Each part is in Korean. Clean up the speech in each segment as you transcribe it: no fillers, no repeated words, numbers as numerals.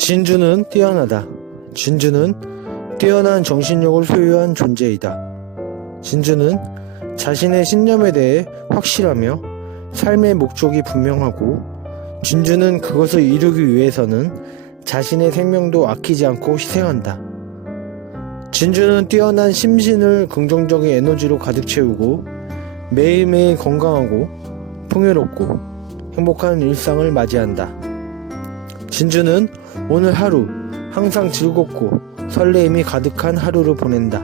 진주는 뛰어나다. 진주는 뛰어난 정신력을 소유한 존재이다. 진주는 자신의 신념에 대해 확실하며 삶의 목적이 분명하고, 진주는 그것을 이루기 위해서는 자신의 생명도 아끼지 않고 희생한다. 진주는 뛰어난 심신을 긍정적인 에너지로 가득 채우고 매일매일 건강하고 풍요롭고 행복한 일상을 맞이한다. 진주는 오늘 하루 항상 즐겁고 설레임이 가득한 하루를 보낸다.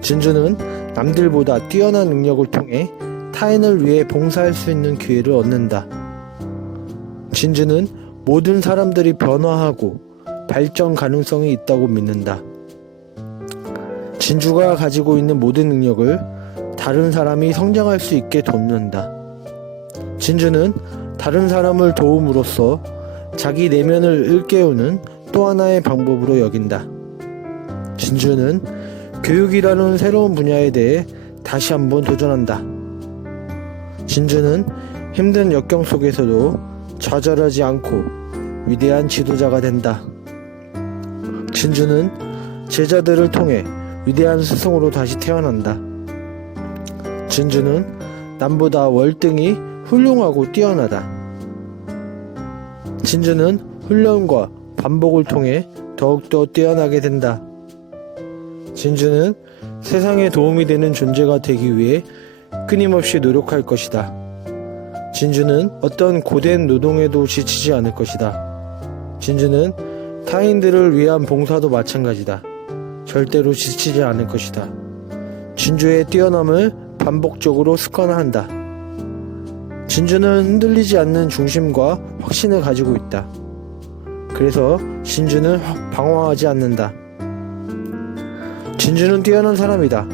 진주는 남들보다 뛰어난 능력을 통해 타인을 위해 봉사할 수 있는 기회를 얻는다. 진주는 모든 사람들이 변화하고 발전 가능성이 있다고 믿는다. 진주가 가지고 있는 모든 능력을 다른 사람이 성장할 수 있게 돕는다. 진주는 다른 사람을 도움으로써 자기 내면을 일깨우는 또 하나의 방법으로 여긴다. 진주는 교육이라는 새로운 분야에 대해 다시 한번 도전한다. 진주는 힘든 역경 속에서도 좌절하지 않고 위대한 지도자가 된다. 진주는 제자들을 통해 위대한 스승으로 다시 태어난다. 진주는 남보다 월등히 훌륭하고 뛰어나다. 진주는 훈련과 반복을 통해 더욱더 뛰어나게 된다. 진주는 세상에 도움이 되는 존재가 되기 위해 끊임없이 노력할 것이다. 진주는 어떤 고된 노동에도 지치지 않을 것이다. 진주는 타인들을 위한 봉사도 마찬가지다. 절대로 지치지 않을 것이다. 진주의 뛰어남을 반복적으로 습관화한다. 진주는 흔들리지 않는 중심과 확신을 가지고 있다. 그래서 진주는 방황하지 않는다. 진주는 뛰어난 사람이다.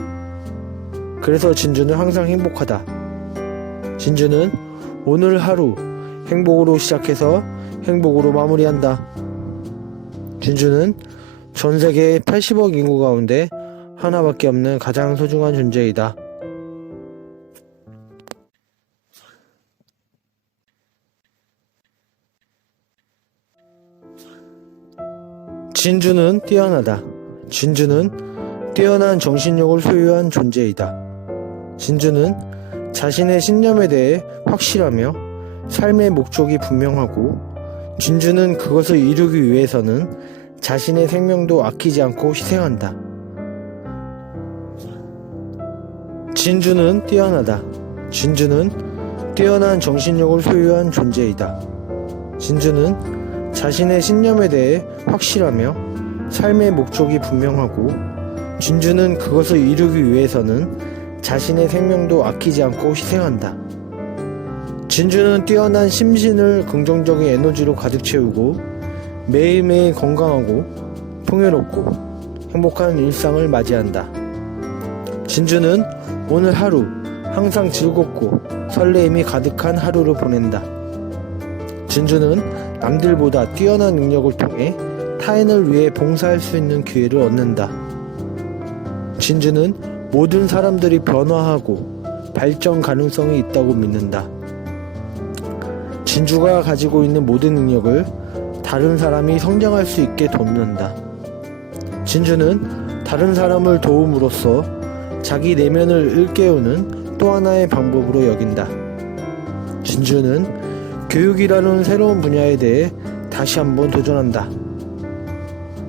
그래서 진주는 항상 행복하다. 진주는 오늘 하루 행복으로 시작해서 행복으로 마무리한다. 진주는 전 세계 80억 인구 가운데 하나밖에 없는 가장 소중한 존재이다. 진주는 뛰어나다. 진주는 뛰어난 정신력을 소유한 존재이다. 진주는 자신의 신념에 대해 확실하며 삶의 목적이 분명하고, 진주는 그것을 이루기 위해서는 자신의 생명도 아끼지 않고 희생한다. 진주는 뛰어나다. 진주는 뛰어난 정신력을 소유한 존재이다. 진주는 자신의 신념에 대해 확실하며 삶의 목적이 분명하고, 진주는 그것을 이루기 위해서는 자신의 생명도 아끼지 않고 희생한다. 진주는 뛰어난 심신을 긍정적인 에너지로 가득 채우고 매일매일 건강하고 풍요롭고 행복한 일상을 맞이한다. 진주는 오늘 하루 항상 즐겁고 설레임이 가득한 하루를 보낸다. 진주는 남들보다 뛰어난 능력을 통해 타인을 위해 봉사할 수 있는 기회를 얻는다. 진주는 모든 사람들이 변화하고 발전 가능성이 있다고 믿는다. 진주가 가지고 있는 모든 능력을 다른 사람이 성장할 수 있게 돕는다. 진주는 다른 사람을 도움으로써 자기 내면을 일깨우는 또 하나의 방법으로 여긴다. 진주는 교육이라는 새로운 분야에 대해 다시 한번 도전한다.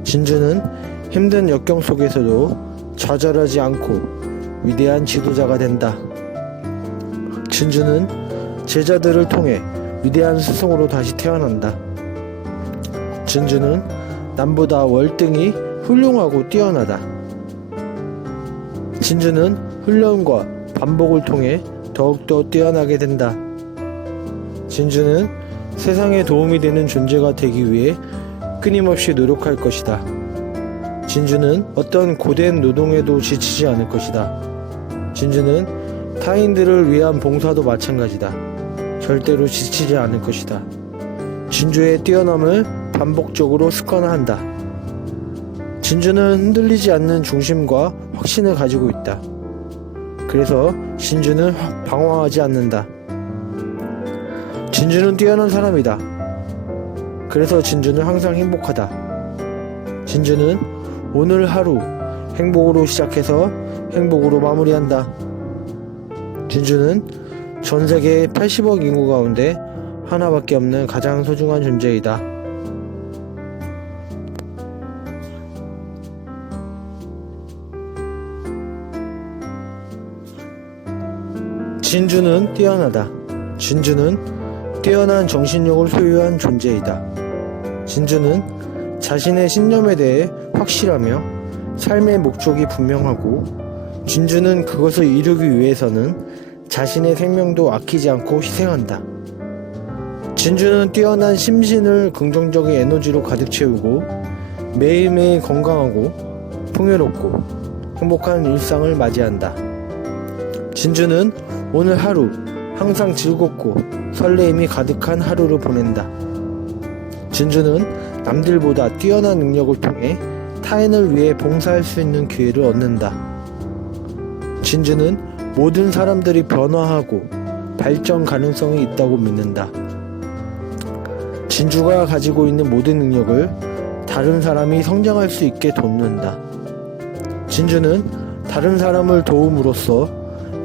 진주는 힘든 역경 속에서도 좌절하지 않고 위대한 지도자가 된다. 진주는 제자들을 통해 위대한 스승으로 다시 태어난다. 진주는 남보다 월등히 훌륭하고 뛰어나다. 진주는 훈련과 반복을 통해 더욱더 뛰어나게 된다. 진주는 세상에 도움이 되는 존재가 되기 위해 끊임없이 노력할 것이다. 진주는 어떤 고된 노동에도 지치지 않을 것이다. 진주는 타인들을 위한 봉사도 마찬가지다. 절대로 지치지 않을 것이다. 진주의 뛰어남을 반복적으로 습관화한다. 진주는 흔들리지 않는 중심과 확신을 가지고 있다. 그래서 진주는 방황하지 않는다. 진주는 뛰어난 사람이다. 그래서 진주는 항상 행복하다. 진주는 오늘 하루 행복으로 시작해서 행복으로 마무리한다. 진주는 전 세계 80억 인구 가운데 하나밖에 없는 가장 소중한 존재이다. 진주는 뛰어나다. 진주는 뛰어난 정신력을 소유한 존재이다. 진주는 자신의 신념에 대해 확실하며 삶의 목적이 분명하고, 진주는 그것을 이루기 위해서는 자신의 생명도 아끼지 않고 희생한다. 진주는 뛰어난 심신을 긍정적인 에너지로 가득 채우고 매일매일 건강하고 풍요롭고 행복한 일상을 맞이한다. 진주는 오늘 하루 항상 즐겁고 설레임이 가득한 하루를 보낸다. 진주는 남들보다 뛰어난 능력을 통해 타인을 위해 봉사할 수 있는 기회를 얻는다. 진주는 모든 사람들이 변화하고 발전 가능성이 있다고 믿는다. 진주가 가지고 있는 모든 능력을 다른 사람이 성장할 수 있게 돕는다. 진주는 다른 사람을 도움으로써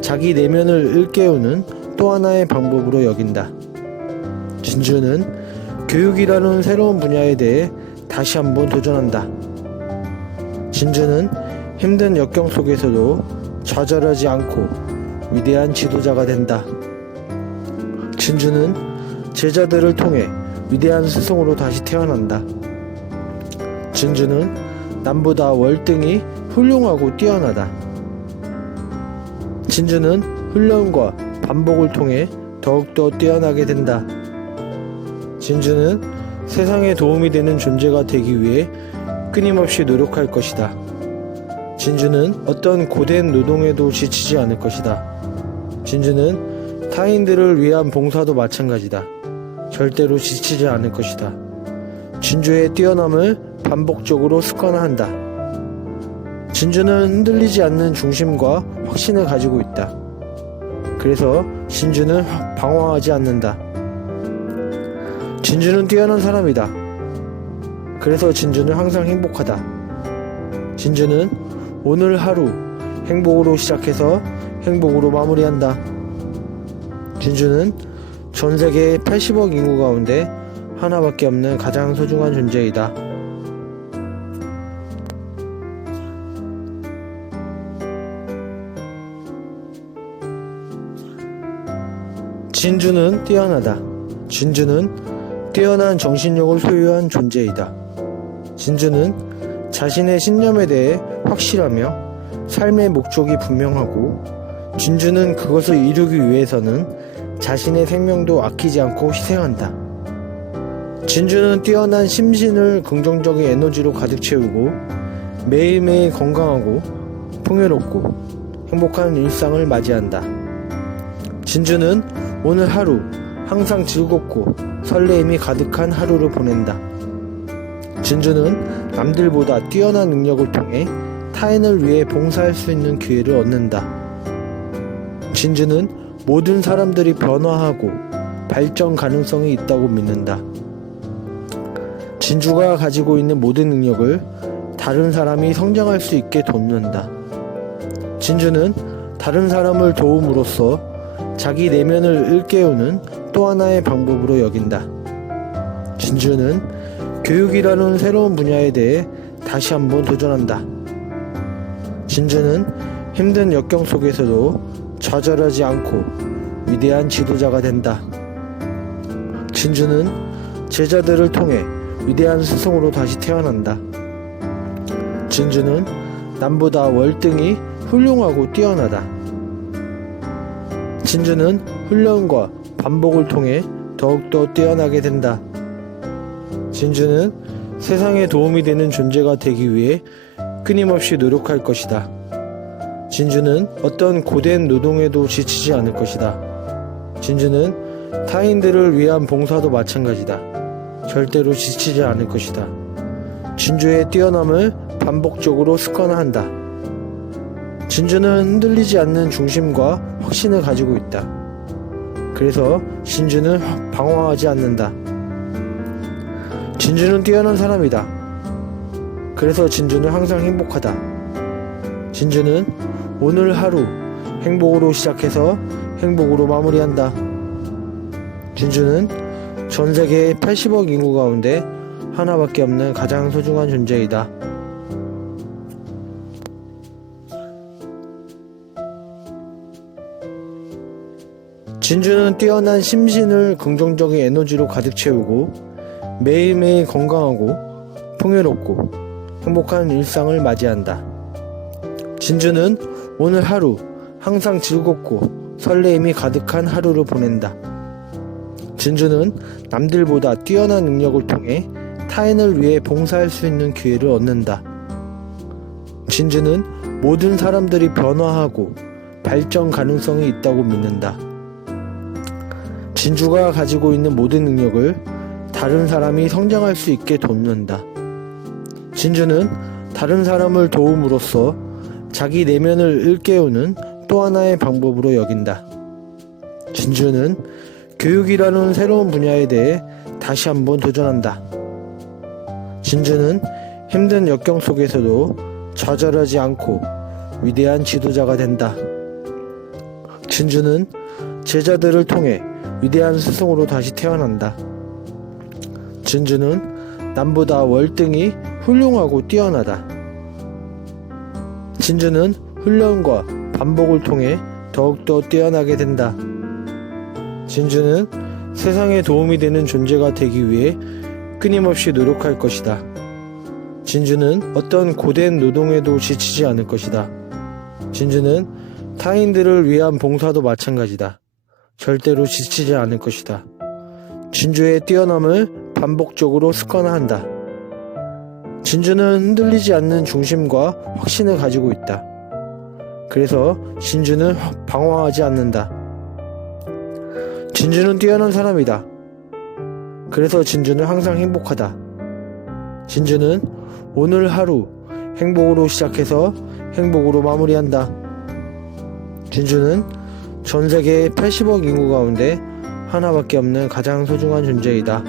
자기 내면을 일깨우는 또 하나의 방법으로 여긴다. 진주는 교육이라는 새로운 분야에 대해 다시 한번 도전한다. 진주는 힘든 역경 속에서도 좌절하지 않고 위대한 지도자가 된다. 진주는 제자들을 통해 위대한 스승으로 다시 태어난다. 진주는 남보다 월등히 훌륭하고 뛰어나다. 진주는 훈련과 반복을 통해 더욱더 뛰어나게 된다. 진주는 세상에 도움이 되는 존재가 되기 위해 끊임없이 노력할 것이다. 진주는 어떤 고된 노동에도 지치지 않을 것이다. 진주는 타인들을 위한 봉사도 마찬가지다. 절대로 지치지 않을 것이다. 진주의 뛰어남을 반복적으로 습관화한다. 진주는 흔들리지 않는 중심과 확신을 가지고 있다. 그래서 진주는 방황하지 않는다. 진주는 뛰어난 사람이다. 그래서 진주는 항상 행복하다. 진주는 오늘 하루 행복으로 시작해서 행복으로 마무리한다. 진주는 전 세계 80억 인구 가운데 하나밖에 없는 가장 소중한 존재이다. 진주는 뛰어나다. 진주는 뛰어난 정신력을 소유한 존재이다. 진주는 자신의 신념에 대해 확실하며 삶의 목적이 분명하고, 진주는 그것을 이루기 위해서는 자신의 생명도 아끼지 않고 희생한다. 진주는 뛰어난 심신을 긍정적인 에너지로 가득 채우고 매일매일 건강하고 풍요롭고 행복한 일상을 맞이한다. 진주는 오늘 하루 항상 즐겁고 설레임이 가득한 하루를 보낸다. 진주는 남들보다 뛰어난 능력을 통해 타인을 위해 봉사할 수 있는 기회를 얻는다. 진주는 모든 사람들이 변화하고 발전 가능성이 있다고 믿는다. 진주가 가지고 있는 모든 능력을 다른 사람이 성장할 수 있게 돕는다. 진주는 다른 사람을 도움으로써 자기 내면을 일깨우는 또 하나의 방법으로 여긴다. 진주는 교육이라는 새로운 분야에 대해 다시 한번 도전한다. 진주는 힘든 역경 속에서도 좌절하지 않고 위대한 지도자가 된다. 진주는 제자들을 통해 위대한 스승으로 다시 태어난다. 진주는 남보다 월등히 훌륭하고 뛰어나다. 진주는 훈련과 반복을 통해 더욱더 뛰어나게 된다. 진주는 세상에 도움이 되는 존재가 되기 위해 끊임없이 노력할 것이다. 진주는 어떤 고된 노동에도 지치지 않을 것이다. 진주는 타인들을 위한 봉사도 마찬가지다. 절대로 지치지 않을 것이다. 진주의 뛰어남을 반복적으로 습관화한다. 진주는 흔들리지 않는 중심과 확신을 가지고 있다. 그래서 진주는 방황하지 않는다. 진주는 뛰어난 사람이다. 그래서 진주는 항상 행복하다. 진주는 오늘 하루 행복으로 시작해서 행복으로 마무리한다. 진주는 전 세계 80억 인구 가운데 하나밖에 없는 가장 소중한 존재이다. 진주는 뛰어난 심신을 긍정적인 에너지로 가득 채우고 매일매일 건강하고 풍요롭고 행복한 일상을 맞이한다. 진주는 오늘 하루 항상 즐겁고 설레임이 가득한 하루를 보낸다. 진주는 남들보다 뛰어난 능력을 통해 타인을 위해 봉사할 수 있는 기회를 얻는다. 진주는 모든 사람들이 변화하고 발전 가능성이 있다고 믿는다. 진주가 가지고 있는 모든 능력을 다른 사람이 성장할 수 있게 돕는다. 진주는 다른 사람을 도움으로써 자기 내면을 일깨우는 또 하나의 방법으로 여긴다. 진주는 교육이라는 새로운 분야에 대해 다시 한번 도전한다. 진주는 힘든 역경 속에서도 좌절하지 않고 위대한 지도자가 된다. 진주는 제자들을 통해 위대한 스승으로 다시 태어난다. 진주는 남보다 월등히 훌륭하고 뛰어나다. 진주는 훈련과 반복을 통해 더욱더 뛰어나게 된다. 진주는 세상에 도움이 되는 존재가 되기 위해 끊임없이 노력할 것이다. 진주는 어떤 고된 노동에도 지치지 않을 것이다. 진주는 타인들을 위한 봉사도 마찬가지다. 절대로 지치지 않을 것이다. 진주의 뛰어남을 반복적으로 습관화한다. 진주는 흔들리지 않는 중심과 확신을 가지고 있다. 그래서 진주는 방황하지 않는다. 진주는 뛰어난 사람이다. 그래서 진주는 항상 행복하다. 진주는 오늘 하루 행복으로 시작해서 행복으로 마무리한다. 진주는 전 세계 80억 인구 가운데 하나밖에 없는 가장 소중한 존재이다.